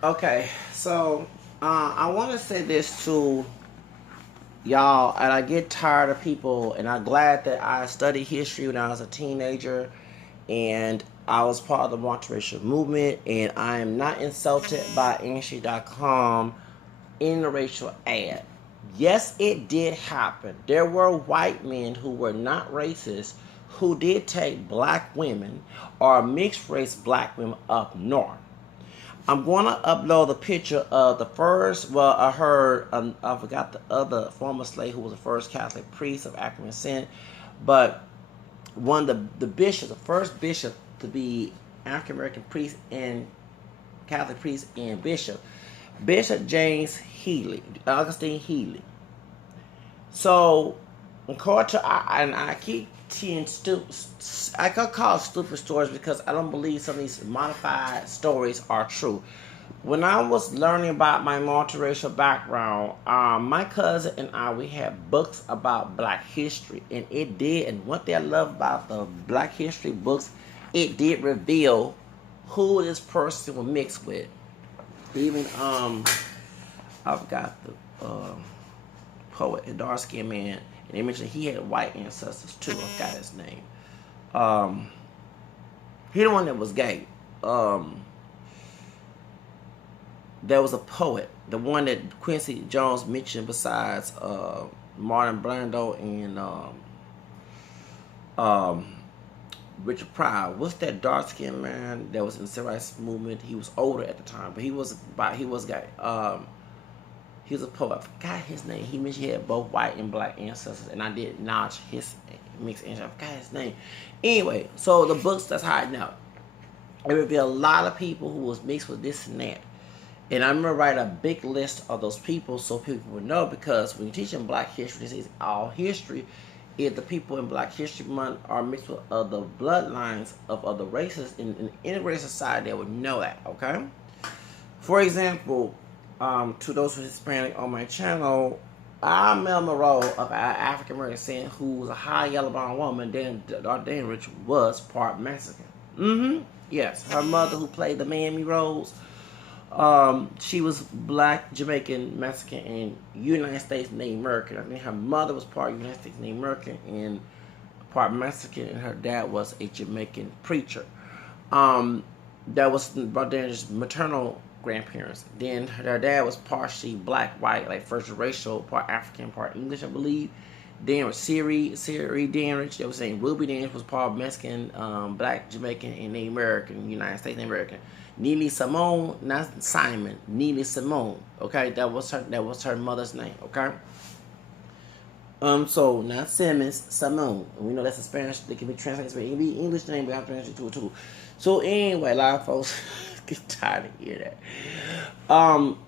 Okay, so I want to say this to y'all, and I get tired of people, and I'm glad that I studied history when I was a teenager, and I was part of the multiracial movement, and I am not insulted by Angie.com interracial ad. Yes, it did happen. There were white men who were not racist who did take black women or mixed race black women up north. I'm going to upload a picture of the first, well, I heard, I forgot the other former slave who was the first Catholic priest of African descent, but one of the bishop, the first bishop to be African American priest and Catholic priest and bishop, Bishop James Healy, Augustine Healy. So, according to, and I keep seeing I could call stupid stories because I don't believe some of these modified stories are true. When I was learning about my multiracial background, my cousin and I, we had books about Black history, and it did. And what I love about the Black history books, it did reveal who this person was mixed with. Even I forgot the poet, a dark skinned man, and they mentioned he had white ancestors too. I forgot his name. He the one that was gay. There was a poet, the one that Quincy Jones mentioned besides Martin Brando and Richard Pryor. What's that dark skinned man that was in the civil rights movement? He was older at the time, but he was gay. He was a poet. I forgot his name. He mentioned he had both white and black ancestors, and I did acknowledge his mixed ancestors. I forgot his name. Anyway, so the books, that's how I know. It revealed a lot of people who was mixed with this and that. And I remember writing a big list of those people so people would know, because when you're teaching Black history, this is all history. If the people in Black History Month are mixed with other bloodlines of other races in any race society, they would know that, okay? For example, to those who are Hispanic on my channel, I'm Mel Monroe of African American descent, who was a high yellow brown woman. Then Rich was part Mexican. Yes, her mother, who played the Miami roles, she was black, Jamaican, Mexican, and United States Native American. I think her mother was part United States Native American and part Mexican, and her dad was a Jamaican preacher. That was Barden's maternal grandparents. Then her dad was partially black, white, like first racial, part African, part English, I believe. Then was Siri Danrich. They were saying Ruby Danrich was part Mexican, black, Jamaican, and Native American, United States Native American. Neely Simone, not Simon, Neely Simone. Okay, that was her mother's name. Okay. So not Simmons, Simone. And we know that's a Spanish. They can be translated to any English name, but I have to translate to it too. So anyway, a lot of folks get tired of hearing that.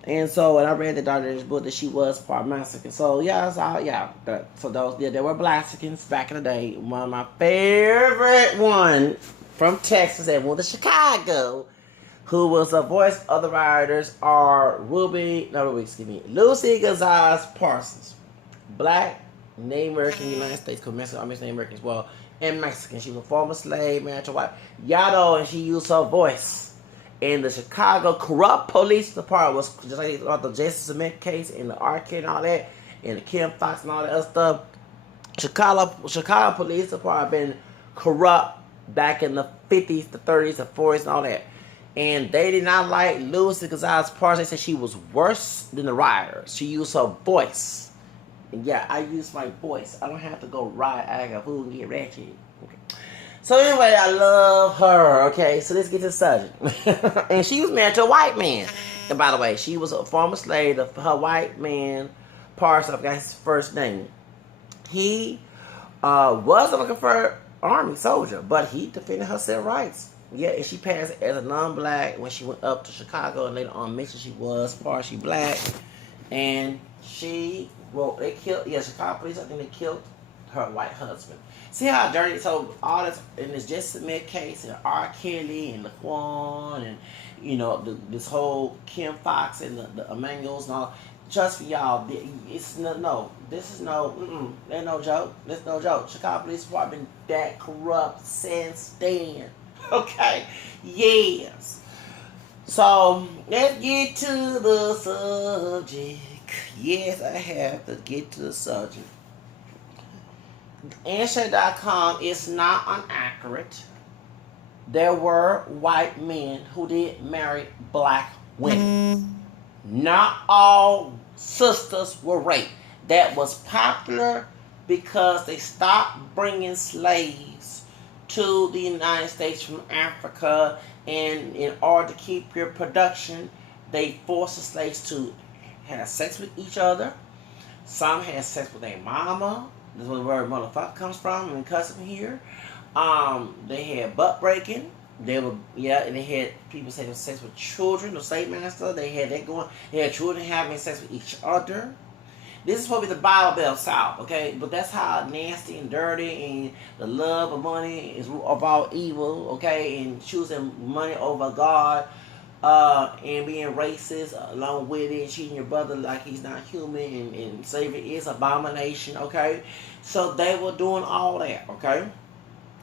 And so, and I read the daughter's book that she was part Mexican. So yeah, so those, yeah, there were Blaxicans back in the day. One of my favorite one from Texas that went to Chicago, who was a voice of the writers, are Lucy Gonzalez Parsons, black, Native American, United States, Mexican, Native American as well, and Mexican. She was a former slave, married to white. Yado, and she used her voice. In the Chicago corrupt police department, was just like the Jason Smith case and the arcade and all that, and the Kim Fox and all that other stuff. Chicago police department been corrupt back in the 50s, the 30s, the 40s, and all that. And they did not like Lucy Gonzalez Parsons. They said she was worse than the rioters. She used her voice. And yeah, I use my voice. I don't have to go riot, act a fool, and get ratchet. Okay. So anyway, I love her. Okay, so let's get to the subject. And she was married to a white man. And by the way, she was a former slave. Her white man, Parsons, I forgot his first name. He was a Confederate Army soldier, but he defended her civil rights. Yeah, and she passed as a non-black when she went up to Chicago, and later on mentioned she was partially black. And she, well, they killed, Chicago police, I think they killed her white husband. See how dirty, so all this, in this Jesse Smith case, and R. Kelly, and Laquan, and, you know, this whole Kim Fox, and the Emmanuels, and all, just for y'all, it's this is there's no joke. There's no joke. Chicago Police Department that corrupt since then. Okay, yes. So let's get to the subject. Yes, I have to get to the subject. Ancient.com is not inaccurate. There were white men who did marry black women. Not all sisters were raped. That was popular because they stopped bringing slaves to the United States from Africa, and in order to keep your production, they forced the slaves to have sex with each other. Some had sex with their mama. This is where the word motherfucker comes from and custom here. They had butt breaking. They were, yeah, and they had people having sex with children. The slave master, they had that going. They had children having sex with each other. This is supposed to be the Bible Belt South, okay? But that's how nasty and dirty and the love of money is of all evil, okay? And choosing money over God, and being racist along with it, treating your brother like he's not human, and slavery is abomination, okay? So they were doing all that, okay?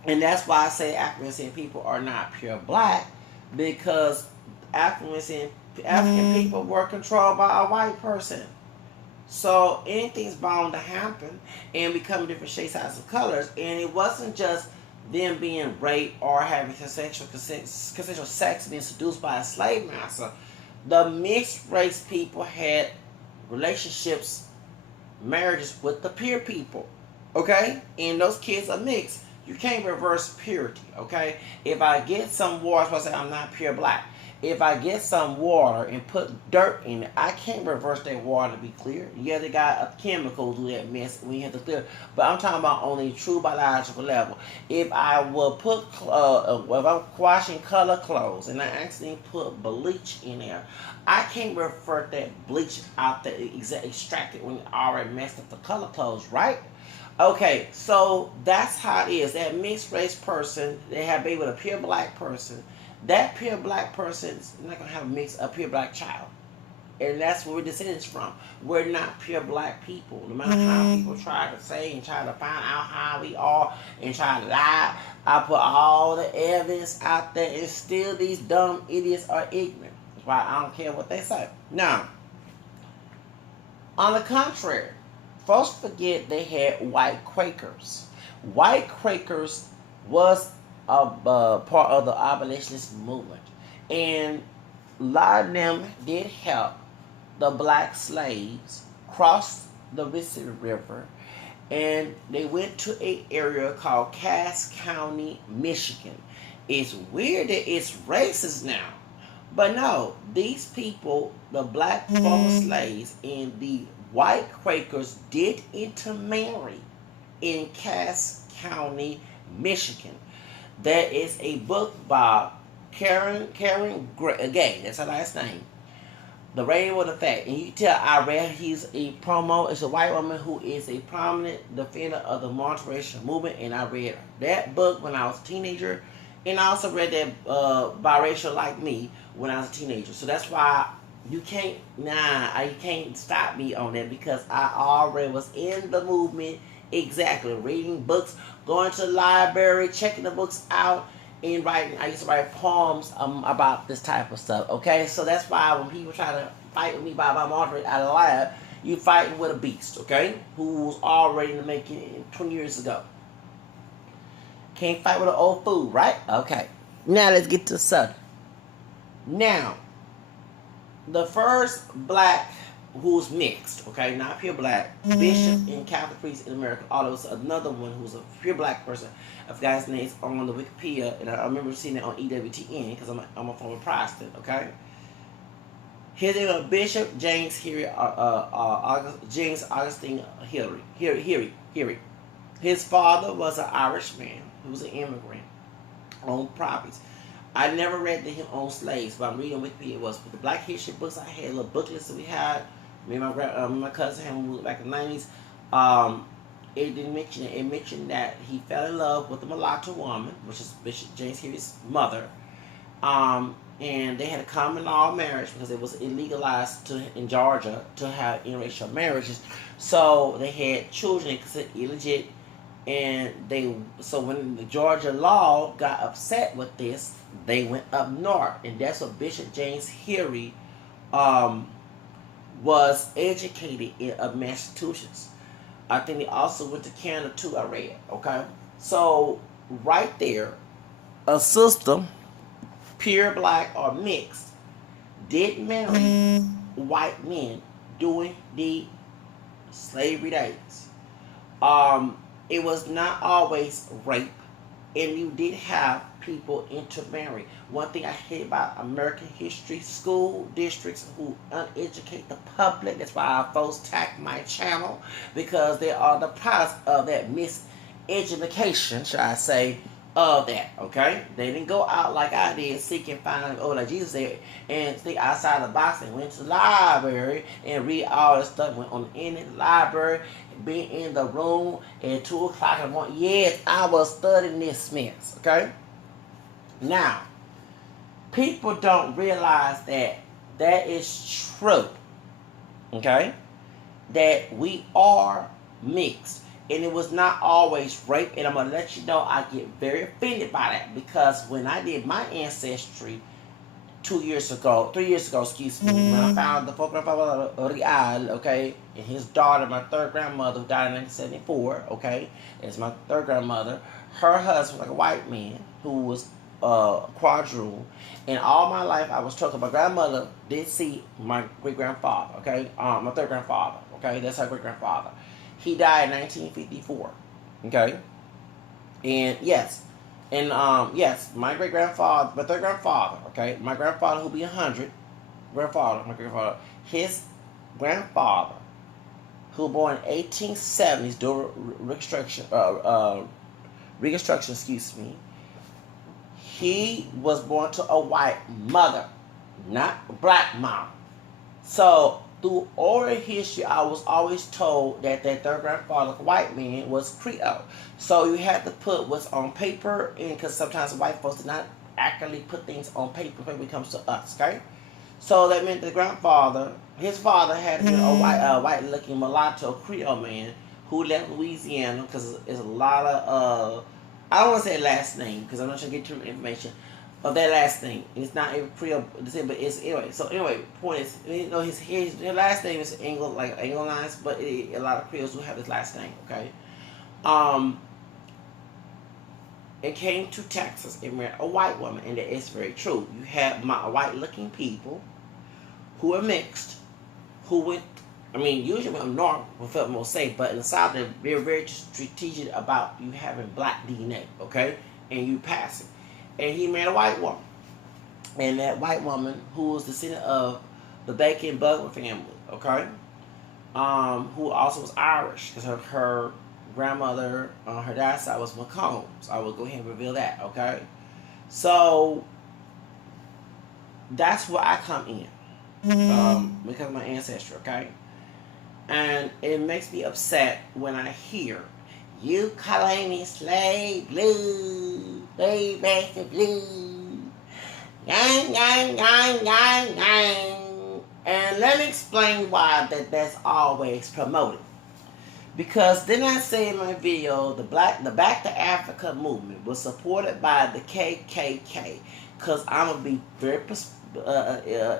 And that's why I say African people are not pure black, because African people were controlled by a white person. So anything's bound to happen and become different shades, sizes, of colors. And it wasn't just them being raped or having consensual sex, being seduced by a slave master. The mixed race people had relationships, marriages with the pure people. Okay? And those kids are mixed. You can't reverse purity. Okay? If I get some water, I say I'm not pure black. If I get some water and put dirt in it, I can't reverse that water to be clear. Yeah, they got a chemical do that mess when you have to clear. But I'm talking about on a true biological level. If I will put, if I'm washing color clothes and I accidentally put bleach in there, I can't revert that bleach out there, extract it when it already messed up the color clothes, right? Okay, so that's how it is. That mixed race person, they have baby with a pure black person. That pure black person is not going to have a pure black child. And that's where we're descendants from. We're not pure black people. No matter how people try to say and try to find out how we are and try to lie, I put all the evidence out there, and still these dumb idiots are ignorant. That's why I don't care what they say. Now, on the contrary, folks forget they had white Quakers. White Quakers was a part of the abolitionist movement, and a lot of them did help the black slaves cross the Mississippi River, and they went to an area called Cass County, Michigan. It's weird that it's racist now, but no, these people, the black former slaves and the white Quakers, did intermarry in Cass County, Michigan. There is a book by Karen Gay, that's her last name, The Rainbow Effect. And you tell I read he's a promo. It's a white woman who is a prominent defender of the multiracial movement, and I read that book when I was a teenager, and I also read that Biracial Like Me when I was a teenager. So that's why you can't stop me on that, because I already was in the movement. Exactly, reading books, going to the library, checking the books out, and writing. I used to write poems about this type of stuff. Okay, so that's why when people try to fight with me by my moderate out of lab, you fighting with a beast. Okay, who was already in the making 20 years ago. Can't fight with an old fool, right? Okay. Now let's get to the subject. Now, the first black who's mixed, okay, not pure black, bishop and Catholic priest in America. Although it's another one who's a pure black person. I forgot his name. It's on the Wikipedia, and I remember seeing it on EWTN because I'm a former Protestant, okay. His name is Bishop James James Augustine Healy. His father was an Irishman who was an immigrant, owned properties. I never read him on slaves, but I'm reading Wikipedia. It was with the Black History books. I had little booklets that we had. Me and my cousin had moved back in the 90s. It didn't mention it. It mentioned that he fell in love with a mulatto woman, which is Bishop James Healy's mother. And they had a common law marriage because it was illegalized in Georgia to have interracial marriages. So they had children considered illegit, And so when the Georgia law got upset with this, they went up north, and that's what Bishop James Healy was educated in Massachusetts. I think he also went to Canada too. I read. Okay, so right there, a sister, pure black or mixed, did marry white men during the slavery days. It was not always rape, and you did have people intermarry. One thing I hate about American history school districts who uneducate the public. That's why I folks tack my channel, because they are the product of that miseducation, should I say, of that. Okay, they didn't go out like I did, seek and find, like Jesus said, and think outside the box, and went to the library and read all this stuff. Went on in the library, be in the room at 2 o'clock in the morning. Yes, I was studying this mess. Okay, now people don't realize that is true. Okay, that we are mixed. And it was not always rape. And I'm going to let you know I get very offended by that. Because when I did my ancestry 3 years ago, excuse me, when I found the grandfather Real, okay, and his daughter, my third grandmother, who died in 1974, okay, is my third grandmother. Her husband was like a white man who was quadroon. And all my life I was told my grandmother did see my great-grandfather, okay, my third grandfather, okay, that's her great-grandfather. He died in 1954. Okay, and yes, my third grandfather. Okay, my grandfather who'll be 100, his grandfather, who born in 1870s during Reconstruction. Excuse me. He was born to a white mother, not a black mom. So through oral history, I was always told that third grandfather, white man, was Creole. So you had to put what's on paper, and because sometimes white folks did not accurately put things on paper when it comes to us, okay? So that meant the grandfather, his father had been a white-looking mulatto Creole man who left Louisiana, because there's a lot of, I don't want to say last name, because I'm not trying to get too much information of that last name. It's not even Creole, but it's anyway. So anyway, point is, his last name is Anglicized, but a lot of Creoles do have his last name. Okay, it came to Texas and married a white woman, and that is very true. You have white-looking people who are mixed, who went. I mean, usually when north, we felt more safe, but in the South, they're very strategic about you having black DNA. Okay, and you pass it. And he married a white woman. And that white woman, who was descendant of the Bacon Butler family, okay? Who also was Irish, because her grandmother on her dad's side was McCombs. I will go ahead and reveal that, okay? So, that's where I come in. Because of my ancestry, okay? And it makes me upset when I hear, you calling me slave blue, slave bastard blue, yang, yang, yang, yang, yang. And let me explain why that's always promoted. Because then I say in my video, the Back to Africa movement was supported by the KKK. Because I'm going to be very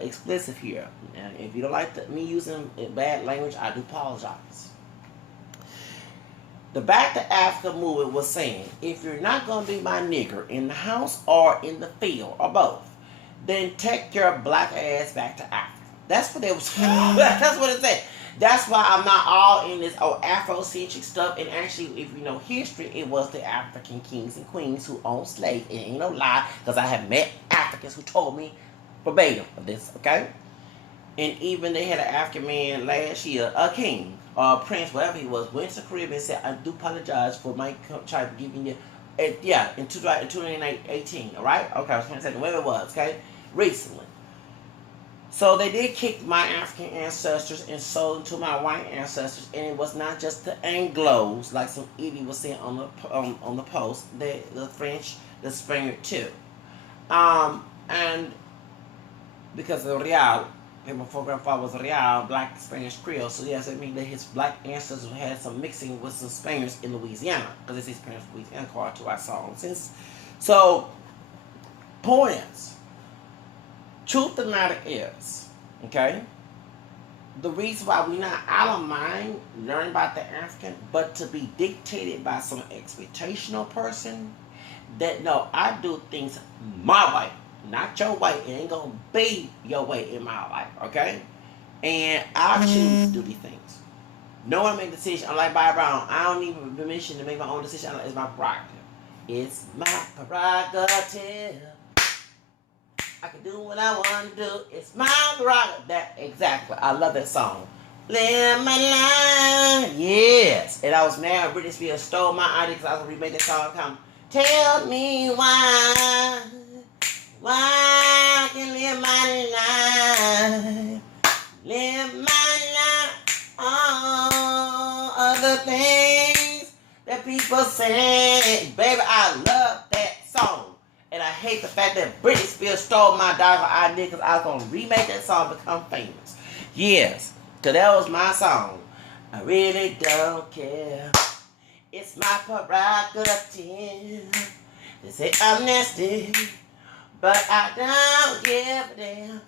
explicit here. And if you don't like me using bad language, I do apologize. The Back to Africa movement was saying, if you're not going to be my nigger in the house or in the field or both, then take your black ass back to Africa. That's what they was. That's what it said. That's why I'm not all in this Afrocentric stuff. And actually, if you know history, it was the African kings and queens who owned slaves. It ain't no lie, because I have met Africans who told me verbatim of this. Okay, and even they had an African man last year, a king. Prince, whatever he was, went to the Caribbean and said, I do apologize for my child giving you, in 2018, all right? Okay, I was trying to say whatever it was, okay? Recently. So they did kick my African ancestors and sold them to my white ancestors, and it was not just the Anglos, like some idiot was saying on the post, the French, the Spaniard too. And because of the Real my grandfather was real black Spanish Creole. So yes, I mean that his black ancestors had some mixing with some Spaniards in Louisiana, because it's his parents Louisiana called to our song. Since so, point is, truth of the matter is, okay, the reason why I don't mind learning about the African, but to be dictated by some expectational person that no, I do things my way, not your way. It ain't gonna be your way in my life, okay? And I choose to do these things. No one make a decision. Unlike Bobby Brown, I don't need permission to make my own decision. It's my prerogative. It's my prerogative. I can do what I want to do. It's my prerogative. That exactly. I love that song. Live my life. Yes. And I was mad when Britney Spears stole my idea because I was going to remake that song. Come, tell me why I can live my life. Live my life. All other things that people say. Baby, I love that song. And I hate the fact that Britney Spears stole my daughter's idea because I was going to remake that song and become famous. Yes, because that was my song. I really don't care. It's my prerogative to say I'm nasty, but I don't give a damn.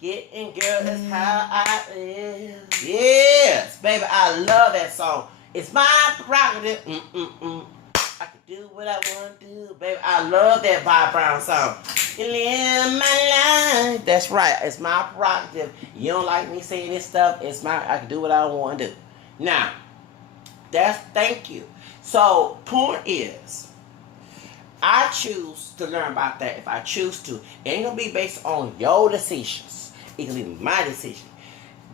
Getting girl, that's how I live. Yes, baby, I love that song. It's my prerogative. I can do what I want to do, baby. I love that Bob Brown song. You live my life. That's right. It's my prerogative. You don't like me saying this stuff. I can do what I want to do. Now, thank you. So, point is, I choose to learn about that if I choose to. It ain't gonna be based on your decisions. It can be my decision.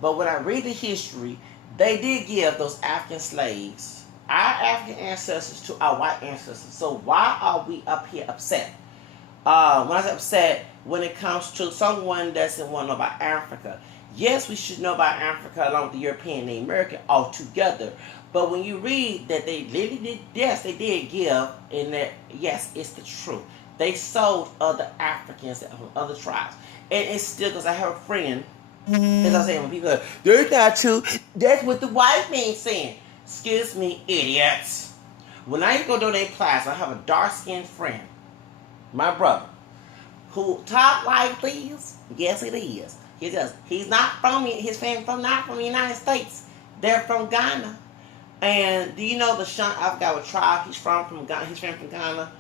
But when I read the history, they did give those African slaves, our African ancestors, to our white ancestors. So why are we up here upset? When I say upset, when it comes to someone that doesn't want to know about Africa, yes, we should know about Africa along with the European and the American all together. But when you read that they literally did, yes, they did give, and that, yes, it's the truth. They sold other Africans from other tribes. And it's still, because I have a friend, as I say, when people are, they're not true, that's what the white man saying. Excuse me, idiots. When I go to their class, I have a dark-skinned friend, my brother, who talk like this. Yes, it is. He does. He's not from, his family not from the United States. They're from Ghana. And do you know the I forgot what tribe he's from Ghana. He's from Ghana.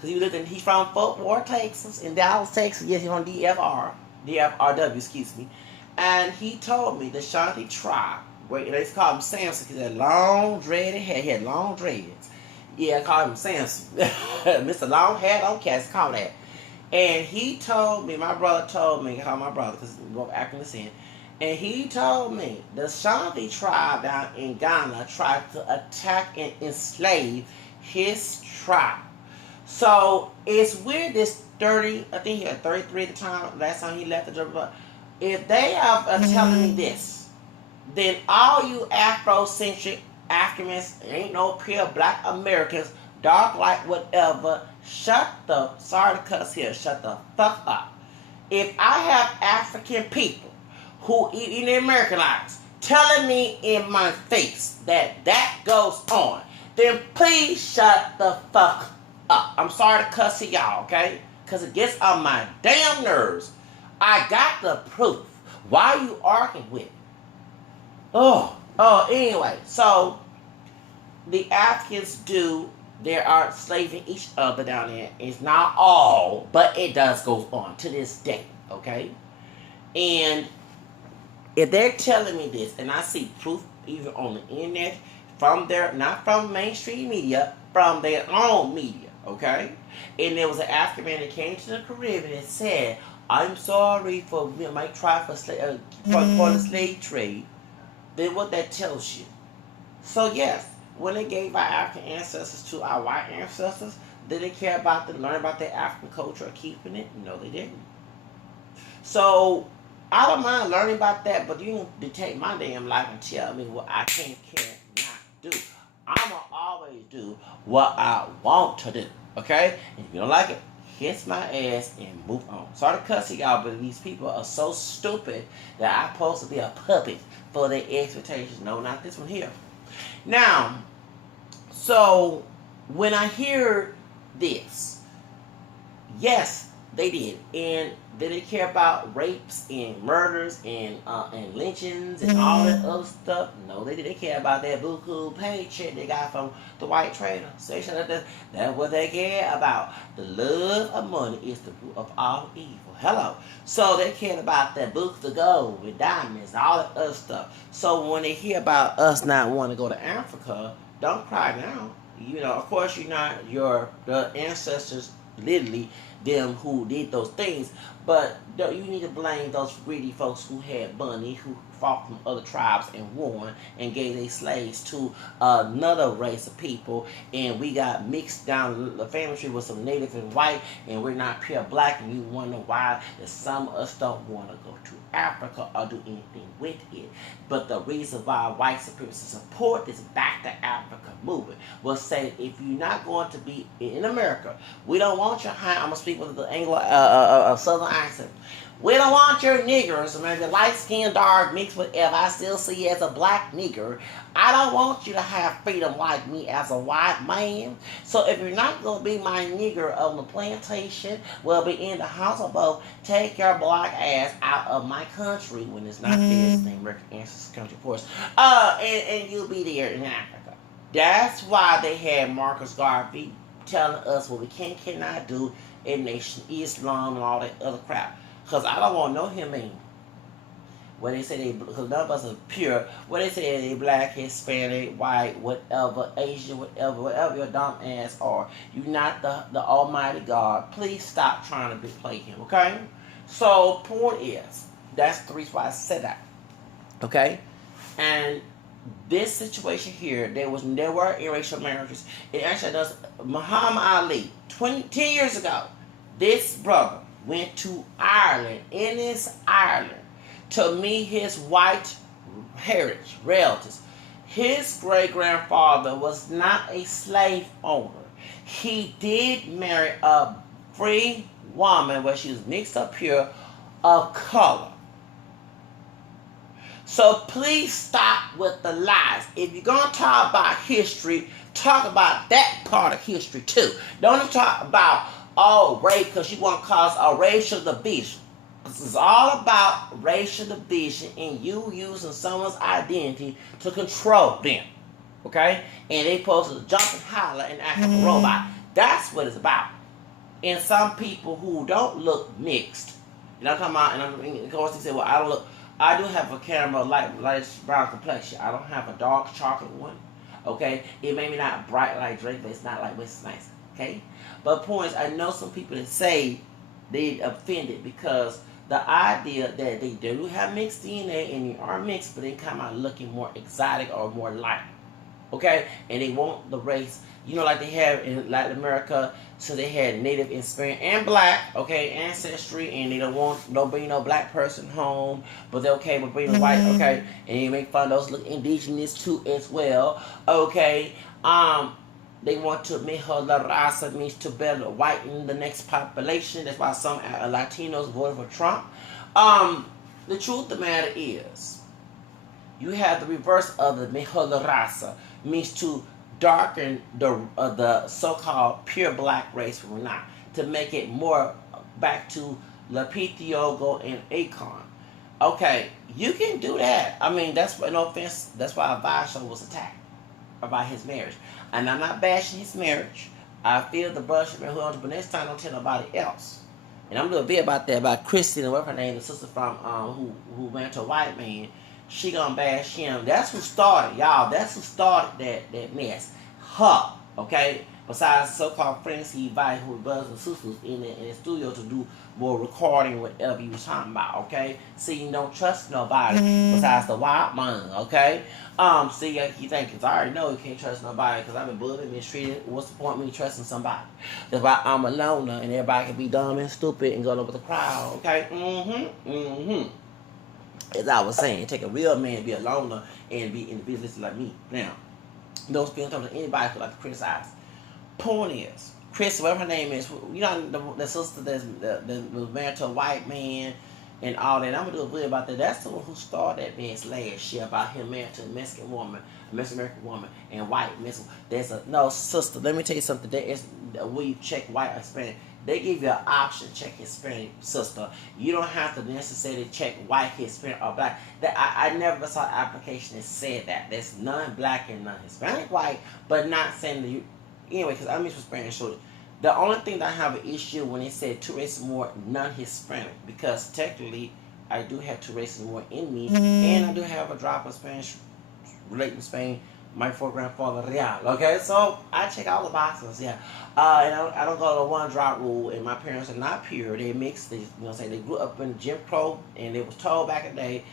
Because he's from Fort Worth, Texas, in Dallas, Texas. Yes, he's on DFRW, excuse me. And he told me the Shanti tribe, they call him Samson because he had long dreaded hair. He had long dreads. Yeah, I call him Samson. Mr. Long Hair, don't cats call that. And he told me, my brother told me, I call my brother because we're both acting this in. And he told me the Shanti tribe down in Ghana tried to attack and enslave his tribe. So it's weird. This 30, I think he had 33 at the time. Last time he left the job. If they are telling me this, then all you Afrocentric Africans, ain't no pure black Americans, dark like whatever, shut the fuck up. If I have African people who in the American lives telling me in my face that goes on, then please shut the fuck up. I'm sorry to cuss to y'all, okay? Because it gets on my damn nerves. I got the proof. Why are you arguing with me? Anyway, so the Africans they are slaving each other down there. It's not all, but it does go on to this day, okay? And if they're telling me this, and I see proof even on the internet, not from mainstream media, from their own media, okay? And there was an African man that came to the Caribbean and said, I'm sorry for my try for the slave trade. Then what that tells you. So yes, when they gave our African ancestors to our white ancestors, did they care about learn about their African culture or keeping it? No, they didn't. So I don't mind learning about that, but you can dictate my damn life and tell me what I can not do. I'm going to always do what I want to do, okay? And if you don't like it, kiss my ass, and move on. Sorry to cuss y'all, but these people are so stupid that I'm supposed to be a puppet for their expectations. No, not this one here. Now, so when I hear this, yes, they did, and they didn't care about rapes and murders and lynchings and all that other stuff. No, they didn't care about that buku paycheck they got from the white trader. That's what they care about. The love of money is the root of all evil. Hello. So they cared about that book to gold with diamonds, all that other stuff. So when they hear about us not wanting to go to Africa, don't cry now. You know, of course, you're not the ancestors, literally them who did those things, but you need to blame those greedy folks who had money, who fought from other tribes and won and gave their slaves to another race of people, and we got mixed down the family tree with some native and white, and we're not pure black, and you wonder why that some of us don't want to go to Africa or do anything with it. But the reason why white supremacists support this Back to Africa movement will say, if you're not going to be in America, we don't want your high. I'm gonna speak with the Anglo Southern accent. We don't want your niggers, maybe light skin, dark, mixed with whatever. I still see you as a black nigger. I don't want you to have freedom like me as a white man. So if you're not going to be my nigger on the plantation, we'll be in the house of both. Take your black ass out of my country when it's not this thing, American Ancestors Country Force. And you'll be there in Africa. That's why they had Marcus Garvey telling us what we cannot do in Nation Islam and all that other crap. Because I don't want no human. When they say because none of us are pure, when they say they black, Hispanic, white, whatever, Asian, whatever your dumb ass are, you're not the Almighty God. Please stop trying to play him, okay? So, point is, that's the reason why I said that, okay? And this situation here, there were interracial marriages. It actually does. Muhammad Ali, 10 years ago, this brother went to Ireland, Ennis, Ireland, to meet his white heritage relatives. His great-grandfather was not a slave owner. He did marry a free woman where she was mixed up here of color. So please stop with the lies. If you're going to talk about history, talk about that part of history too. Don't talk about race because you want to cause a racial division. This is all about racial division and you using someone's identity to control them. Okay? And they supposed to jump and holler and act like a robot. That's what it's about. And some people who don't look mixed, you know what I'm talking about? And of course they say, well, I do have a camera light brown complexion. I don't have a dark chocolate one. Okay? It may be not bright like Drake, but it's not like it's nice. Okay? But points, I know some people that say they offended because the idea that they do have mixed DNA and they are mixed, but they come out looking more exotic or more light. Okay? And they want the race, you know, like they have in Latin America. So they had Native, Hispanic, and Black, okay, ancestry, and they don't bring no black person home, but they're okay with bringing white, okay, and you make fun of those look indigenous too as well, okay. They want to make her la raza, means to better whiten the next population. That's why some Latinos voted for Trump. The truth of the matter is, you have the reverse of the mejor raza, means to darken the so-called pure black race from not, to make it more back to Lapitiogo and Akon. Okay, you can do that. I mean, that's no offense. That's why biracial was attacked about his marriage, and I'm not bashing his marriage. I feel the brush should be held, but next time don't tell nobody else. And I'm doing a bit about that about Christine, whatever her name, the sister from who went to a white man. She gonna bash him. That's who started, y'all. That's who started that mess. Her, okay? Besides so-called friends he invited who were brothers and sisters in the studio to do more recording, whatever he was talking about, okay? See, you don't trust nobody besides the white man, okay? See, you think, because I already know you can't trust nobody because I've been bullied, mistreated. What's the point of me trusting somebody? That's why I'm a loner and everybody can be dumb and stupid and go over the crowd, okay? As I was saying, take a real man, be a loner, and be individualistic like me. Now, don't spend time to anybody who like to criticize. Point is, Chris, whatever her name is, you know, the sister that was married to a white man and all that. I'm gonna do a video about that. That's the one who started that mess last year about him married to a Mexican woman, a Mexican American woman, and white Mexican. There's a no sister. Let me tell you something. There is where you check white or Hispanic. They give you an option to check Hispanic, sister. You don't have to necessarily check white, Hispanic, or black. That I never saw an application that said that. There's none black and none Hispanic white, but not saying that you. Anyway, because I'm just Spanish, so the only thing that I have an issue when they said two races more non-Hispanic, because technically I do have two races more in me, and I do have a drop of Spanish related to Spain. My four-grandfather Real. Okay, so I check all the boxes. Yeah, and I don't go to the one drop rule. And my parents are not pure. They mixed. They, you know, say they grew up in Jim Crow, and they was told back in the day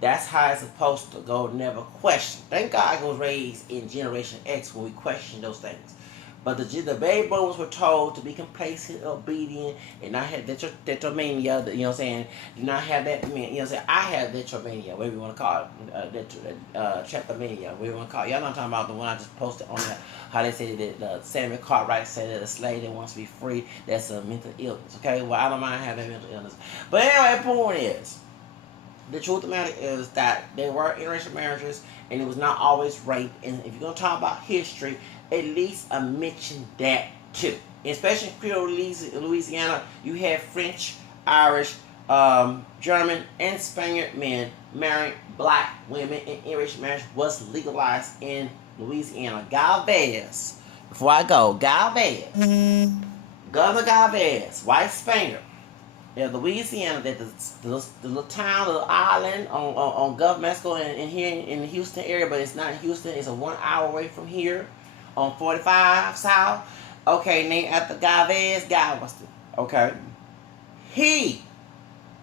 that's how it's supposed to go. Never question. Thank God I was raised in Generation X when we question those things. But the baby boomers were told to be complacent, obedient, and not have detromania, you know what I'm saying? Do not have that, you know what I'm saying? I have detromania, whatever you want to call it, tryptomania, whatever you want to call it. Y'all know I'm talking about the one I just posted on that, how they say that Samuel Cartwright said that a slave that wants to be free, that's a mental illness, okay? Well, I don't mind having mental illness. But anyway, the point is, the truth of the matter is that there were interracial marriages, and it was not always rape. And if you're going to talk about history, at least mention that too. Especially in Creole, Louisiana, you have French, Irish, German, and Spaniard men marrying black women, and interracial marriage was legalized in Louisiana. Galvez, before I go, Galvez, Governor Galvez, white Spaniard. Yeah, Louisiana, that the little town, little island on Gulf of Mexico and here in the Houston area, but it's not in Houston. It's a 1 hour away from here on 45 South. Okay, named after Galvez Galveston. Okay. He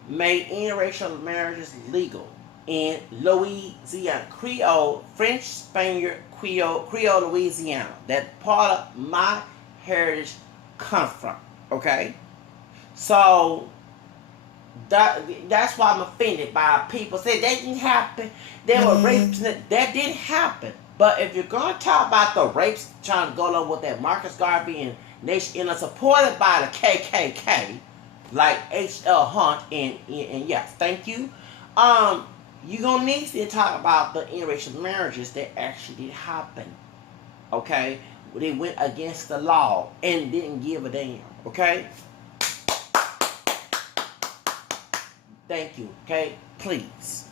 made interracial marriages legal in Louisiana. Creole, French, Spaniard, Creole, Louisiana. That part of my heritage comes from. Okay? So that's why I'm offended by people say that didn't happen. There were rapes that didn't happen. But if you're going to talk about the rapes trying to go along with that Marcus Garvey and nation and supported by the KKK, like H.L. Hunt and yes, thank you. You're gonna need to talk about the interracial marriages that actually did happen. Okay, they went against the law and didn't give a damn. Okay. Thank you. Okay, please.